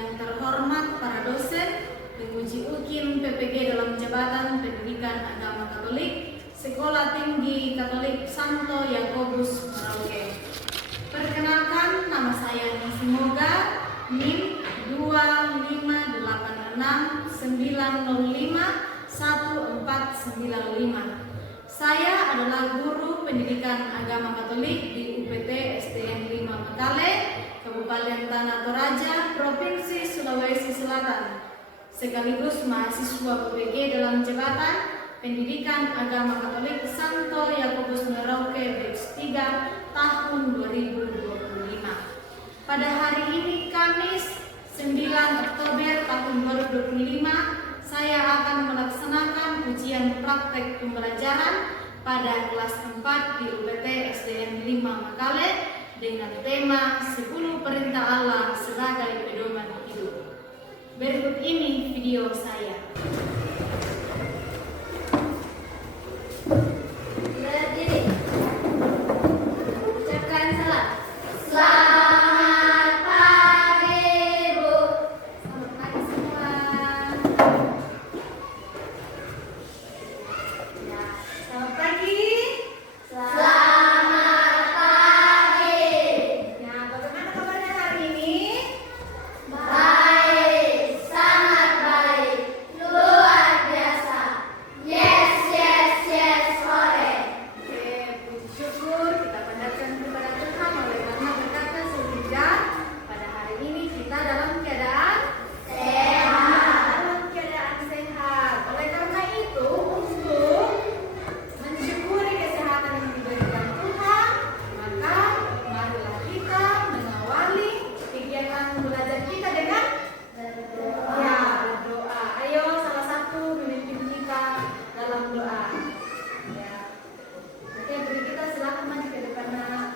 Yang terhormat para dosen, penguji UKIM PPG dalam jabatan Pendidikan Agama Katolik, Sekolah Tinggi Katolik Santo Yakobus Merauke. Perkenalkan, nama saya Nisi Moga, NIM 25869051495. Saya adalah guru pendidikan agama Katolik di UPT SDN 5 Mekale, Kabupaten Tanah Toraja, Provinsi Sulawesi Selatan, sekaligus mahasiswa PPG dalam jabatan Pendidikan Agama Katolik Santo Yakobus Merauke Batch 3 tahun 2025. Pada hari ini Kamis 9 Oktober tahun 2025, saya akan melaksanakan ujian praktek pembelajaran pada kelas 4 di UPT SDN 5 Mekale dengan tema 10 Perintah Allah sebagai pedoman hidup. Berikut ini video saya. Berdiri. Ucapkan salam. Selamat pagi, Bu. Selamat pagi semua. Ya, selamat pagi. Selamat pagi. Ya, bagaimana kabarnya hari ini? Baik, sangat baik, luar biasa. Yes, yes, yes, sore. Oke, puji syukur kita panjatkan kepada Tuhan oleh karena berkata sehingga pada hari ini kita dalam keadaan sehat. Dalam keadaan sehat. Oleh karena itu, untuk mensyukuri kesehatan yang diberikan Tuhan, maka marilah kita mengawali kegiatan belajar kita dengan berdoa. Ayo salah satu memimpin kita dalam doa. Ya. Oke, beri kita silakan maju ke depan, Nak.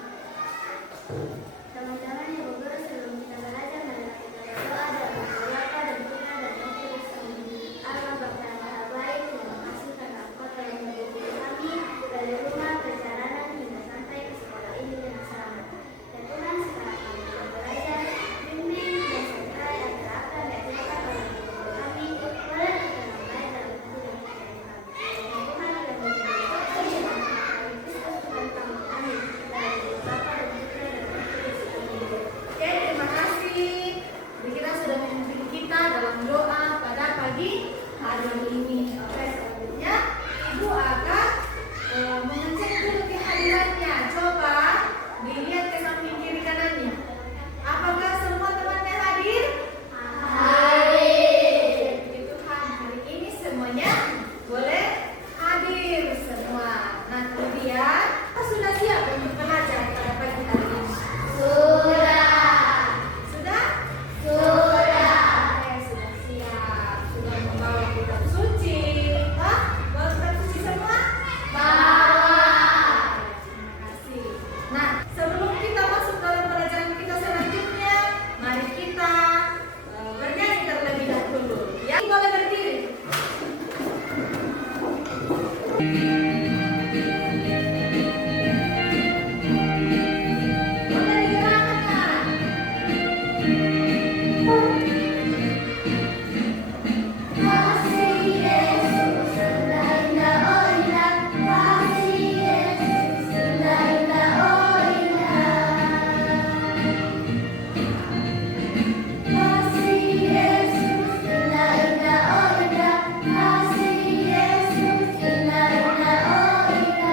Teman-teman yang berdoa sebelum kita belajar, marilah kita berdoa dalam nama Bapa dan Putra dan Roh Kudus. Amin. Allah Bapa yang baik, terima kasih karena Engkau telah mengikuti kami dari rumah perjalanan hingga sampai ke sekolah ini dengan selamat. Dan Tuhan, sekarang kami akan belajar, bimbing dan sertai agar apa yang diajarkan oleh guru kami boleh kita baik dalam hati dan pikiran kami. Dan Tuhan yang menjadi Tuhan kami Kristus Tuhan kami. Amin. Dari Bapa dan Putra dan Roh Kudus. Amin. Oke, terima kasih. Jadi kita sudah memimpin kita dalam doa pada pagi hari ini. Oke, selanjutnya Ibu akan mengecek dulu kehadirannya. Coba dilihat ke samping kiri kanannya. Apakah semua temannya hadir? Hadir. Puji Tuhan, hari ini semuanya boleh hadir semua. Nah, kemudian kita sudah siap untuk belajar pada pagi hari ini. Sudah. Sudah? Sudah. Oke, sudah siap. Sudah membawa kitab suci. Hah? Bawa kitab suci semua? Bawa. Terima kasih. Nah, sebelum kita masuk dalam pelajaran kita selanjutnya, mari kita bernyanyi terlebih dahulu. Ya, boleh berdiri. Boleh digerakkan. Kasih Yesus, indah indah oh indah. Kasih Yesus, indah indah oh indah. Kasih Yesus, indah indah oh indah. Kasih Yesus, indah indah oh indah.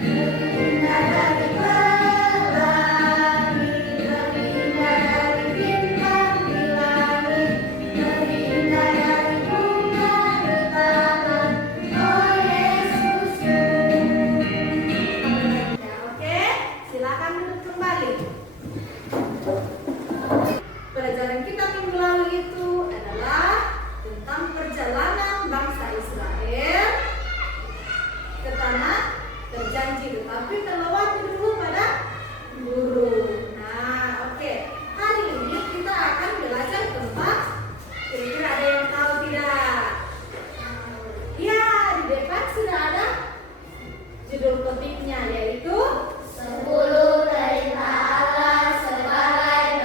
Berindah dari pelangi, berindah dari bintang di langit, berindah dari bunga di taman. Oh Yesusku. Ya, oke. Silakan duduk kembali. Pelajaran kita minggu lalu itu adalah tentang perjalanan bangsa Israel ke tanah terjanji, tetapi terlewati dulu pada gurun. Nah, oke. Hari ini kita akan belajar tentang, kira-kira ada yang tahu tidak? Ya, di depan sudah ada judul topiknya, yaitu 10 perintah Allah sebagai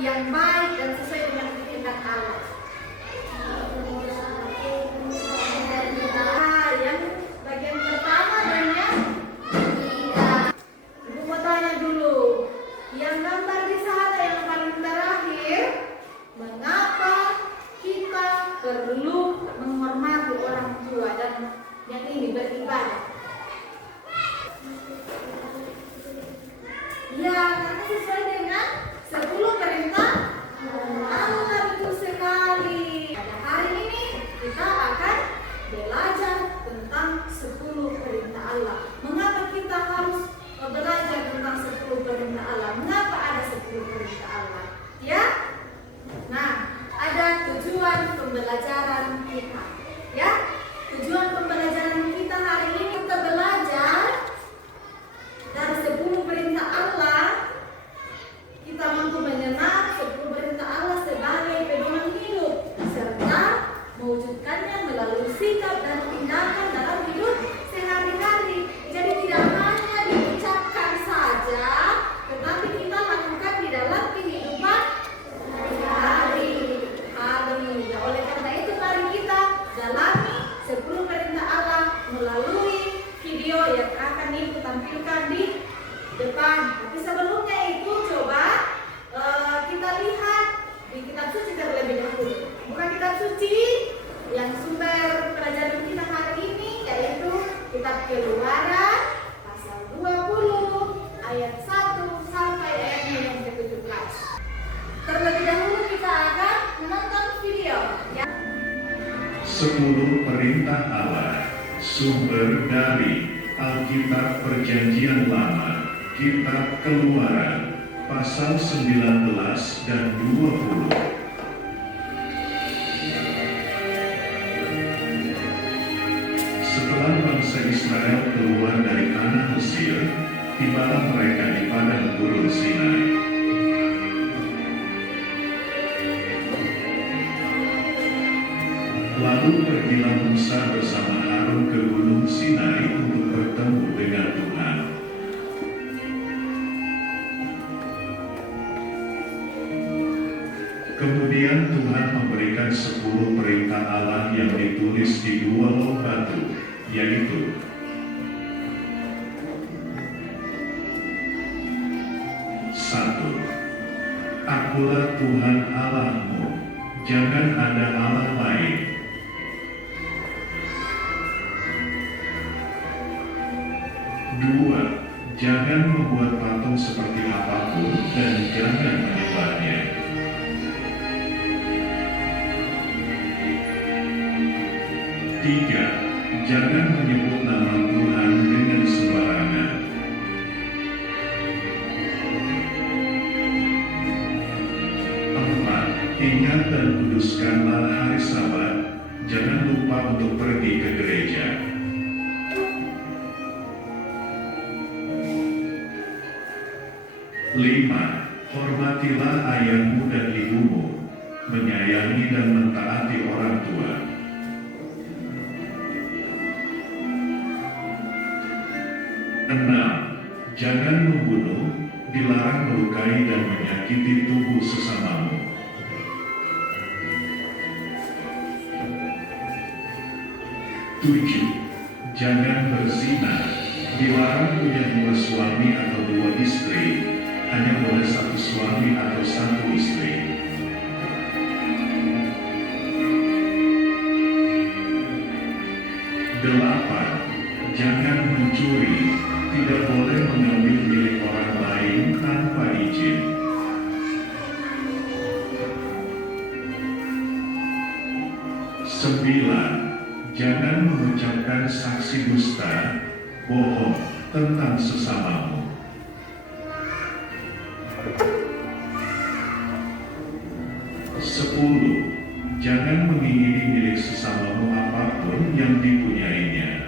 yang baik dan sesuai dengan kehendak Allah. Yang bagian pertama dan yang Ibu mau tanya dulu, yang gambar di sana yang paling terakhir, mengapa kita perlu menghormati orang tua dan yang ini beribadah? Ya, karena sesuai dengan 10 perintah Allah, betul sekali. Pada hari ini kita akan belajar tentang 10 perintah Allah. Mengapa kita harus belajar tentang 10 perintah Allah? Mengapa ada 10 perintah Allah? Ya? Nah, ada tujuan pembelajaran kita. Ya? Tujuan pembelajaran kita hari ini kita belajar dari 10 perintah Allah. Kita mampu mengenal 10 perintah Allah sebagai pedoman hidup serta mewujudkannya melalui sikap dan tindakan dalam hidup sehari-hari. Jadi tidak hanya diucapkan saja, tetapi kita lakukan di dalam kehidupan sehari-hari. Haleluya. Oleh karena itu mari kita dalami 10 perintah Allah melalui video yang akan Ibu tampilkan di depan. Tapi sebelumnya itu coba kita lihat di kitab suci terlebih dahulu. Bukan kitab suci yang sumber pelajaran kita hari ini, yaitu kitab Keluaran pasal 20 ayat 1 sampai ayatnya yang ke-17. Terlebih dahulu kita akan menonton video ya. 10 perintah Allah sumber dari Alkitab Perjanjian Lama, Kitab Keluaran pasal 19 dan 20. Setelah bangsa Israel keluar dari tanah Mesir, tibalah mereka di padang gurun Sinai. Lalu pergilah Musa bersama Harun ke gunung Sinai untuk bertemu dengan Tuhan. Kemudian Tuhan memberikan 10 perintah Allah yang ditulis di 2 loh batu, yaitu: Satu, Akulah Tuhan Allahmu, jangan ada Allah lain. 2, jangan membuat patung seperti apapun dan jangan menyembahnya. 3, jangan menyebut nama Tuhan dengan sembarangan. 4, ingat dan kuduskanlah hari Sabat, jangan lupa untuk pergi ke gereja. 5, hormatilah ayahmu dan ibumu, menyayangi dan mentaati orang tua. 6, jangan membunuh, dilarang melukai dan menyakiti tubuh sesamamu. 7, jangan berzina, dilarang punya 2 suami atau 2 istri, hanya boleh 1 suami atau 1 istri. 8, jangan mencuri, tidak boleh mengambil milik orang lain tanpa izin. 9, jangan mengucapkan saksi dusta, bohong tentang sesamamu. 10, jangan mengingini milik sesamamu apapun yang dipunyainya.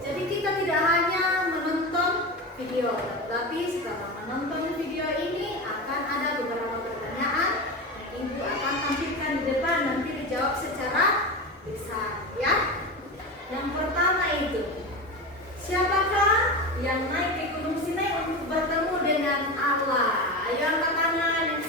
Jadi kita tidak hanya menonton video, tetapi setelah menonton video ini akan ada beberapa pertanyaan yang Ibu akan tampilkan di depan, nanti dijawab secara lisan ya. Yang pertama itu, siapakah yang naik ke Gunung Sinai untuk bertemu dengan Allah? Ayo angkat tangan yang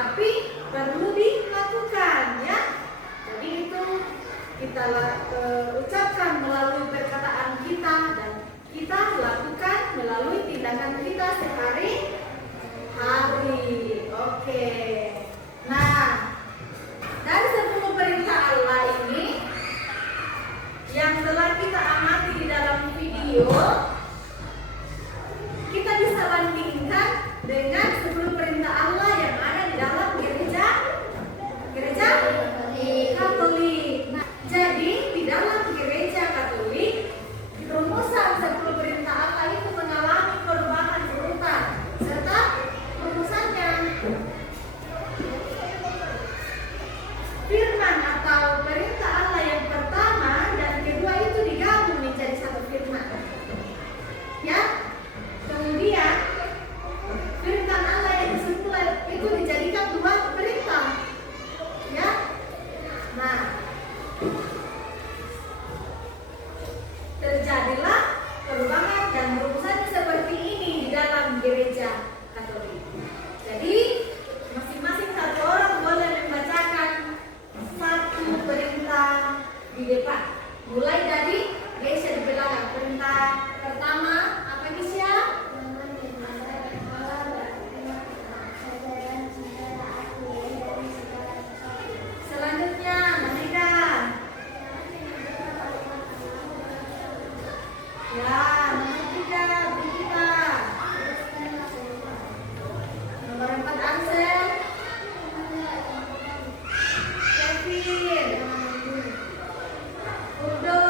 tapi perlu dilakukan ya. Jadi itu kita ucapkan melalui perkataan kita dan kita lakukan melalui tindakan kita sehari-hari. Oke. Nah, dari 10 perintah Allah ini yang telah kita amati di dalam video, kita bisa bandingkan dengan 10 perintah Allah yang ada di dalam gereja Katolik. Nah, jadi di dalam gereja Katolik, rumusan 10 perintah Allah itu mengalami perubahan urutan serta rumusannya. Firman atau perintah Allah yang pertama dan kedua itu digabung menjadi satu firman. Ya. Kemudian firman Allah yang semula itu dijadikan 2 perintah. Ya. Nah, terjadilah perubahan dan rumusan seperti ini di dalam gereja Katolik. Jadi masing-masing satu orang boleh membacakan satu perintah di depan. Mulai dari Geisha di belakang. Perintah pertama apa Geisha? Selanjutnya Monika. Ya, nomor 3 Brigita. Nomor 4 Ansel. Kevin. Udo.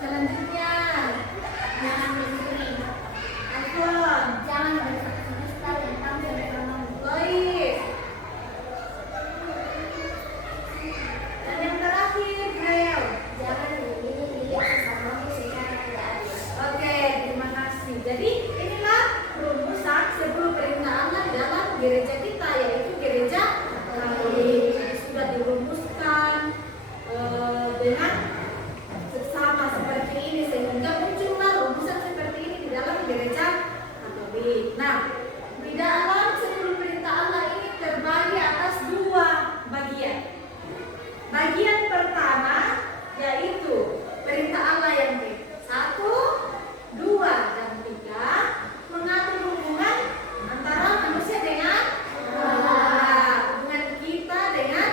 Selanjutnya Alfon. Lois. Dan yang terakhir Grel. Oke, terima kasih. Jadi inilah rumusan 10 perintah Allah di dalam gereja kita, yaitu gereja Katolik. Jadi sudah dirumuskan dengan sama seperti ini sehingga muncullah rumusan seperti ini di dalam gereja Katolik. Nah, di dalam 10 perintah Allah ini terbagi atas 2 bagian. Bagian pertama yaitu perintah Allah yang ke-1, 2, dan 3 mengatur hubungan antara manusia dengan Allah, hubungan kita dengan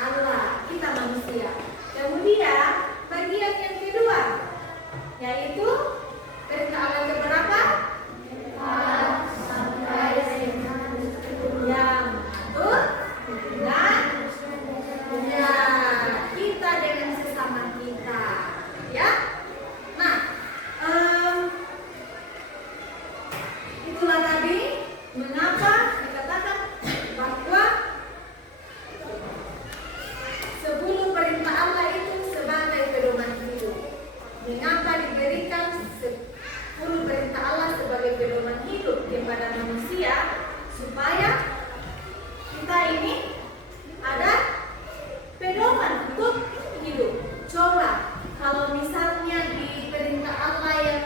Allah, kita manusia. Kemudian bagian yang kedua yaitu perintah Allah keberapa? Yang mengatur hubungan ya kita dengan sesama kita, ya. Nah, itulah tadi mengapa dikatakan bahwa 10 perintah Allah itu sebagai pedoman hidup. Mengapa diberikan 10 perintah Allah sebagai pedoman hidup kepada manusia supaya kita ini ada pedoman untuk hidup. Coba kalau misalnya di perintah Allah yang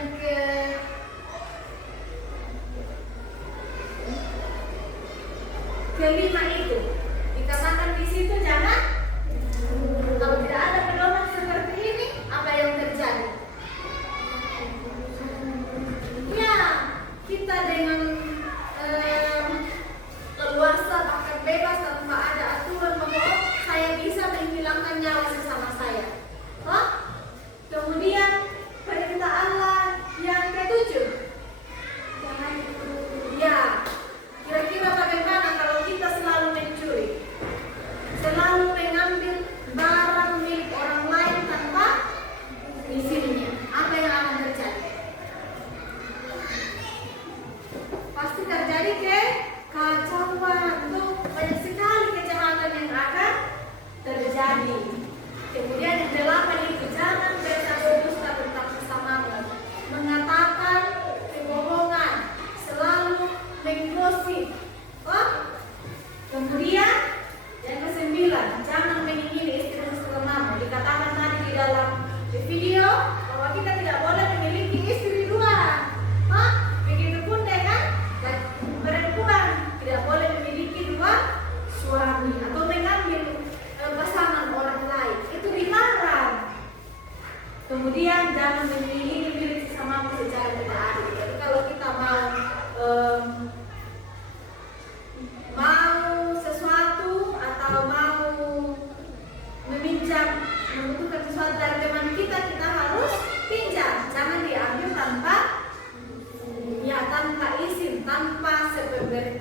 kelima itu dikatakan di situ jangan, kalau tidak ada pedoman seperti ini apa yang terjadi? Ya, kita dengan leluasa bahkan bebas tanpa ada aturan bahwa saya bisa menghilangkan nyawa sesama saya. Kemudian perintah Allah yang ke-7. Ya, kira-kira bagaimana kalau kita selalu mencuri, selalu mengambil barang milik orang lain tanpa izinnya? Apa yang akan terjadi? Pasti terjadi kekacauan, tuh banyak sekali kejahatan yang akan terjadi. Kemudian yang 8 itu jangan berdusta tentang sesamamu, mengatakan kebohongan, selalu menggosip. Kemudian yang ke-9 jangan mengingini istri sesamamu. Dikatakan tadi di dalam video bahwa kita tidak boleh memiliki istri 2. Begitupun dengan perempuan tidak boleh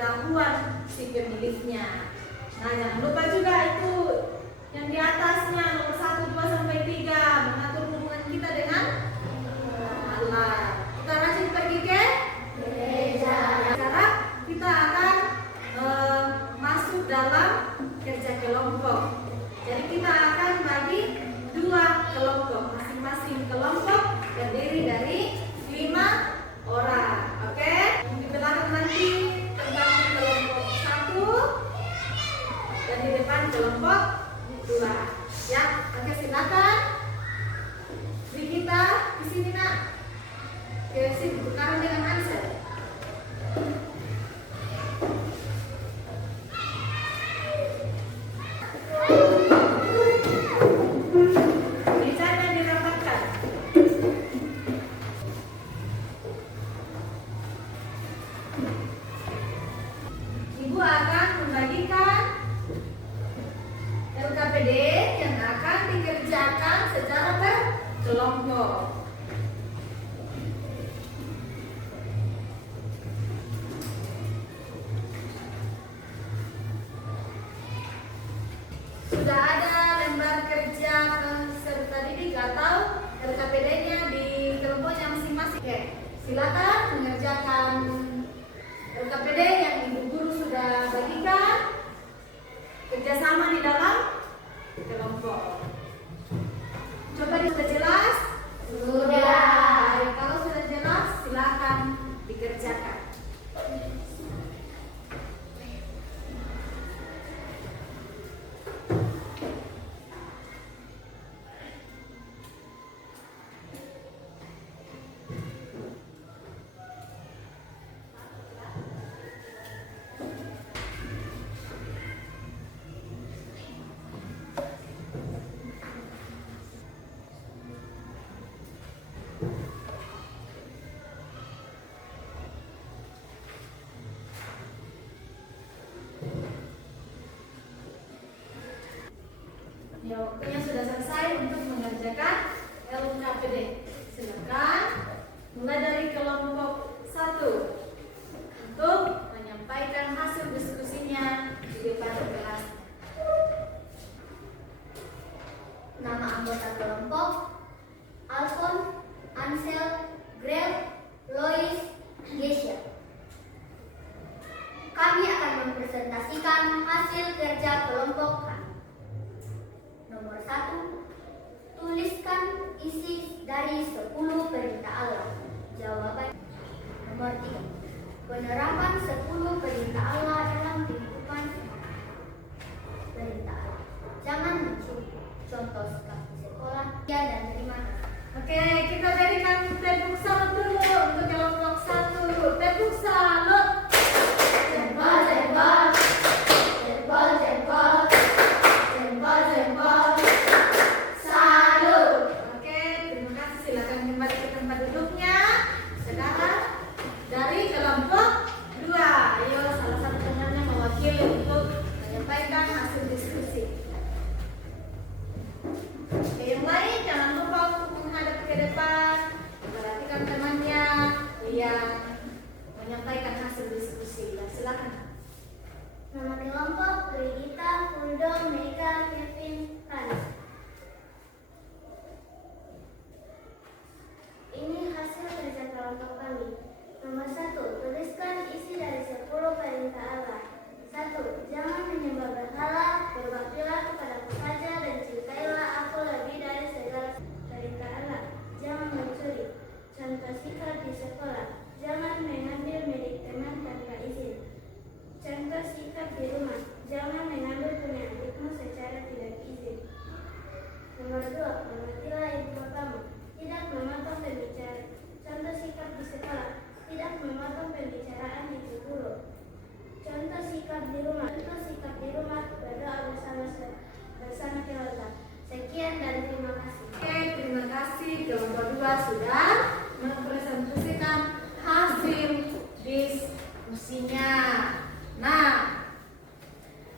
pengetahuan si pemiliknya. Nah, jangan lupa juga itu yang di atasnya nomor 1, 2 sampai 3 mengatur hubungan kita dengan Allah. Kita rajin pergi ke gereja. Sekarang kita akan masuk dalam kerja kelompok. Jadi kita akan bagi 2 kelompok. Masing-masing kelompok terdiri dari 5 orang. Oke? Di belakang nanti terdapat kelompok 1 dan di depan kelompok 2. Ya, oke, silakan. Kita di sini nak. Ke sini tukaran dengan Ansel. Bicaranya dirapatkan. Ibu akan membagikan LKPD yang akan dikerjakan secara berkelompok. Sudah ada lembar kerja peserta didik atau LKPD-nya di kelompoknya masing-masing. Oke, silakan mengerjakan LKPD yang ibu guru sudah bagikan. Kerjasama di dalam kelompok. Coba sudah jelas? Sudah. Kalau sudah jelas, silakan dikerjakan. Ya, waktunya sudah selesai untuk mengerjakan LKPD. Silakan mulai dari kelompok 1 untuk menyampaikan hasil diskusinya di depan kelas. Nama anggota kelompok: Alfon, Ansel, Grel, Lois, Gesya. Kami akan mempresentasikan hasil kerja kelompok kami. Nomor 1, tuliskan isi dari 10 perintah Allah. Jawaban. Nomor 3, penerapan 10 perintah Allah dalam kehidupan perintah Allah. Jangan mencuri. Contoh sikap di sekolah. Ya, dan terima kasih. Oke, kita berikan tepuk salut dulu untuk kelompok 1. Tepuk salut. Jempol, jempol. Jempol, jempol. Jempol, jempol. Salut. Oke, terima kasih. Silakan kembali ke tempat duduknya. Sekarang dari kelompok 2. Ayo, salah satu temannya mewakili untuk menyampaikan hasil diskusi. Oke, yang lain jangan lupa untuk menghadap ke depan, memperhatikan temannya yang menyampaikan hasil diskusi. Ya, silakan. Nama kelompok: Brigita, Fuldo, Mega, Kevin, Hans. Ini hasil kerja kelompok kami. Nomor 1, tuliskan isi dari 10 perintah Allah. 1. Jangan menyembah berhala, berbaktilah kepadaku saja, dan cintailah aku lebih dari segala perintah Allah. Jangan mencuri. Contoh sikap di sekolah: jangan mengambil milik teman tanpa izin. Contoh sikap di rumah: jangan mengambil punya adikmu secara tidak izin. Nomor 2, hormatilah ibu bapakmu. Tidak memotong pembicaraan. Contoh sikap di sekolah: tidak memotong pembicaraan ibu guru. Contoh sikap di rumah: berdoa bersama keluarga. Sekian dan terima kasih. Oke, terima kasih. Kelompok 2 sudah mempresentasikan hasil diskusinya. Nah,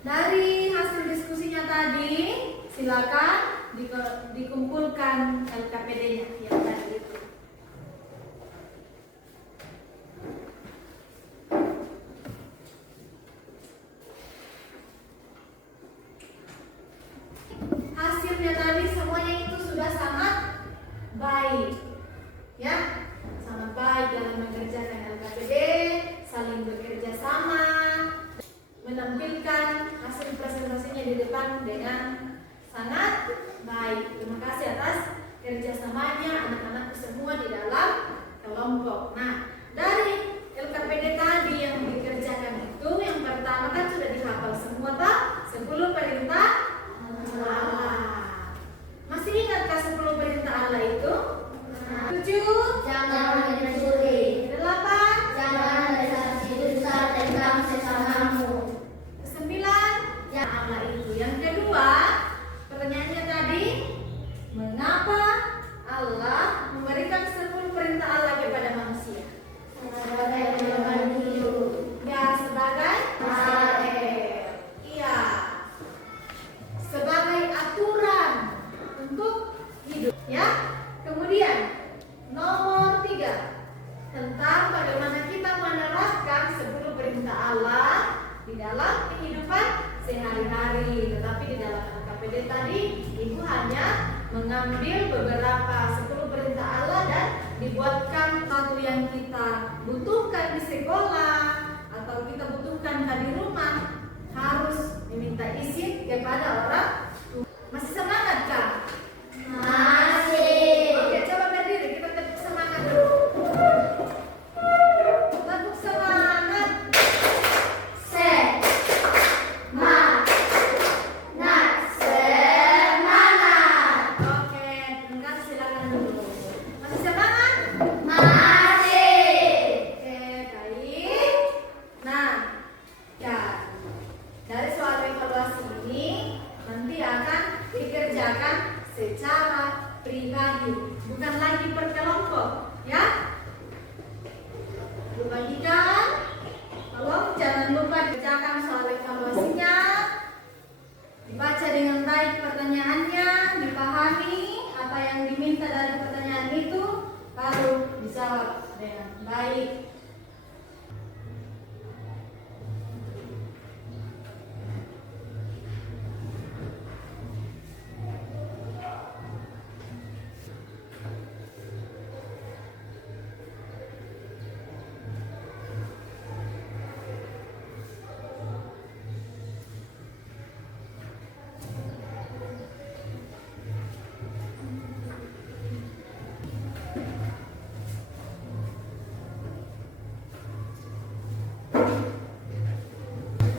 dari hasil diskusinya tadi, silakan dikumpulkan LKPD-nya yang tadi itu. berjalan dengan sangat baik. Terima kasih atas kerjasamanya anak-anak semua di dalam kelompok. Nah, dari LKPD tadi yang dikerjakan itu, yang pertama kan sudah dihafal semua tak? 10 perintah Allah. Masih ingatkah 10 perintah Allah itu? 7. Jangan mencuri. 8. Jangan bersaksi dusta tentang sesamamu. 9. Ya Allah itu. Yang kedua, pertanyaannya tadi, mengapa Allah memberikan 10 perintah Allah kepada manusia? Sebagai pedoman hidup. Ya, sebagai iya, sebagai aturan untuk hidup, ya. Kemudian nomor 3, tentang bagaimana kita menerapkan 10 perintah Allah di dalam kehidupan sehari-hari. Tetapi di dalam LKPD tadi, Ibu hanya mengambil beberapa 10 perintah Allah dan dibuatkan satu yang kita butuhkan di sekolah atau kita butuhkan di rumah, harus meminta izin kepada orang tua. Masih semangat kah? Masih. Oke, coba berdiri, kita tepuk semangat dulu. Tepuk semangat. Semangat. Semangat. Oke, terima kasih, silakan dulu. Masih semangat? Masih. Oke, baik. Nah, ya, dari soal evaluasi ini nanti akan dikerjakan secara pribadi, bukan lagi per kelompok, ya. Bagikan, tolong jangan lupa dikerjakan soal evaluasinya, dibaca dengan baik pertanyaannya, dipahami apa yang diminta dari pertanyaan itu, baru dijawab dengan baik.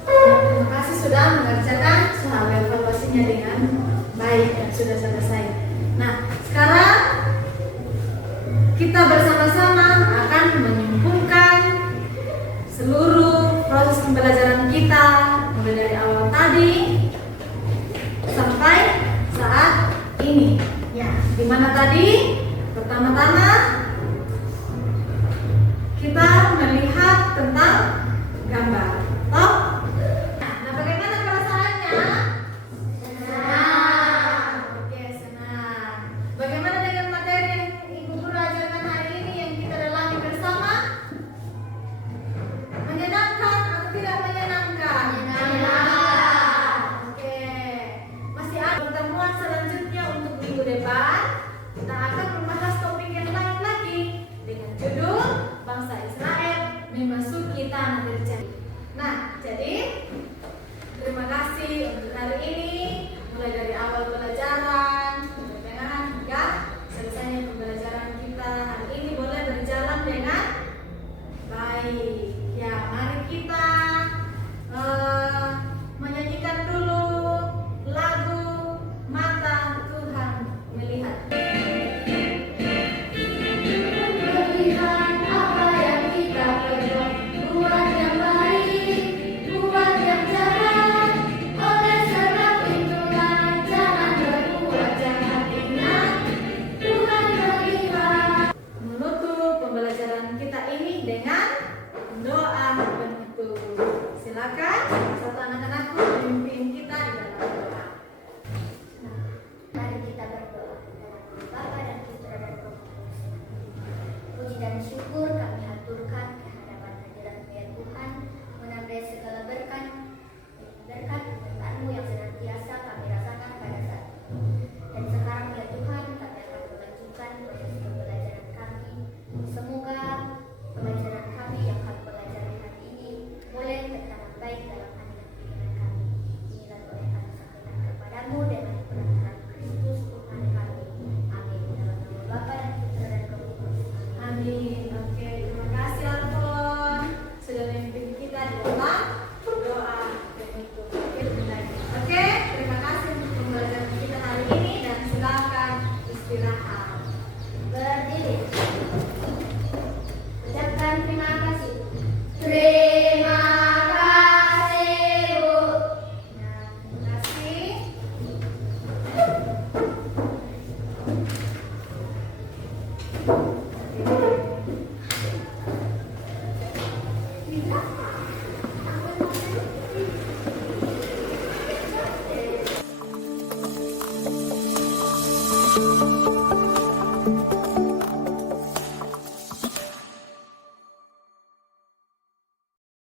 Terima kasih sudah mengerjakan soal evaluasinya dengan baik dan sudah selesai. Nah, sekarang kita bersama-sama akan menyimpulkan seluruh proses pembelajaran kita mulai dari awal tadi sampai saat ini. Ya, dimana tadi pertama-tama kita melihat tentang gambar. Toh? Nah, bagaimana perasaannya? Senang. Oke, senang. Bagaimana dengan materi yang Ibu Guru ajarkan hari ini yang kita dalami bersama? Menyenangkan atau tidak menyenangkan? Menyenangkan. Oke. Masih ada pertemuan selanjutnya untuk minggu depan. Kita akan membahas topik yang lain lagi dengan judul Bangsa Israel Memasuki Tanah Terjadi. Nah, jadi terima kasih untuk hari ini, mulai dari awal pelajaran, pertengahan hingga selesainya pembelajaran kita hari ini boleh berjalan dengan baik. Ya, mari kita menyanyikan dulu lagu Mata Tuhan Melihat. Melihat apa yang kita perbuat, buat yang baik, buat yang jahat. Oleh sebab itulah jangan berbuat jahat, ingat Tuhan melihat. Menutup pembelajaran kita ini dengan doa penutup. Silakan satu anak-anakku memimpin kita di dalam doa. Mari kita berdoa. Bapa dan Putra dan Roh Kudus. Puji dan syukur kami haturkan kehadapan hadirat ya Tuhan, menambai segala berkat firman-Mu yang senantiasa kami rasakan pada saat ini. Dan sekarang ya Tuhan, kami akan melanjutkan proses pembelajaran kami. Semoga pembelajaran kami yang kami pelajari hari ini boleh tertanam baik dalam hati dan pikiran kami.